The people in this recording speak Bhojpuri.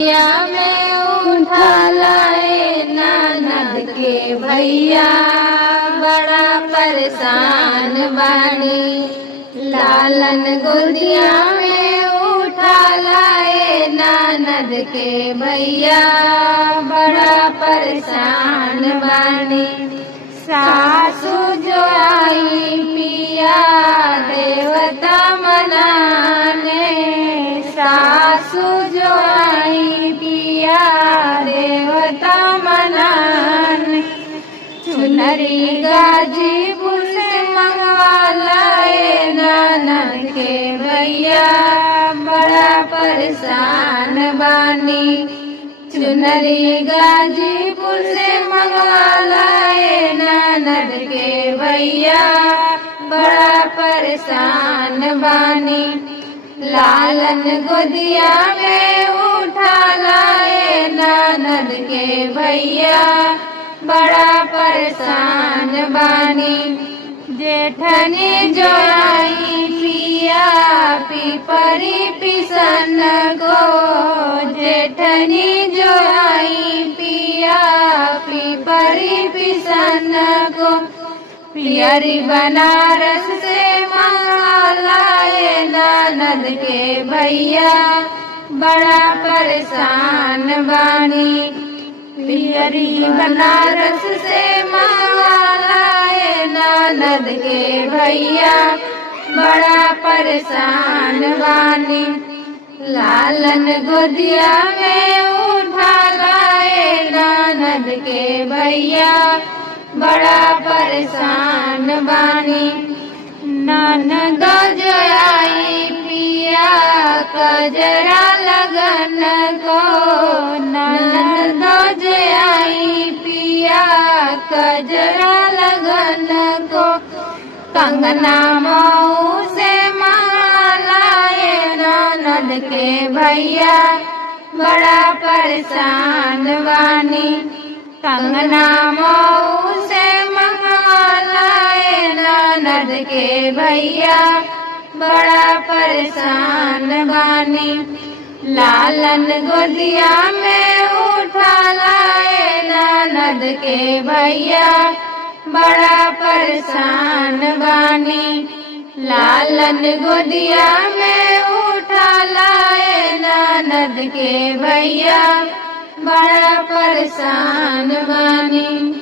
या में उठा लाए ननद के भैया, बड़ा परेशान बानी। लालन गोदिया में उठा लाए ननद के भैया, बड़ा परेशान बानी। सासू जो आई पिया देवता मनाने, सासू जो आई पिया देवता मनाने। चुनरी गाजीपुर से मंगवा लाए ननद के भैया, बड़ा परेशान बानी। चुनरी गाजीपुर से मंगवा लाए ननद के भैया, बड़ा परेशान बानी। लालन गोदिया में उठा लाए ननद के भैया, बड़ा परेशान बानी। जेठनी जो आई पिया पिपरी पिसन को, जेठनी जो आई पिया पिपरी पिसन को। पियरी बनारस से मंगा लाए ननद के भैया, बड़ा परेशान बानी। पियरी बनारस से मंगा लाए ननद के भैया, बड़ा परेशान बानी। लालन गोदिया में उठा लाए ननद के भैया, बड़ा परेशान बानी। ननद जो आई पिया कजरा लगन को, ननद जो आई पिया कजरा लगन को। कंगना मऊ से मालाए ननद के भैया, बड़ा परेशान बानी। कंगना मऊ से मंगा लाए ननद के भैया, बड़ा परेशान बानी। लालन गोदिया में उठा लाए ननद के भैया, बड़ा परेशान बानी। लालन गोदिया में उठा लाए ननद के भैया, बड़ा परेशान बानी।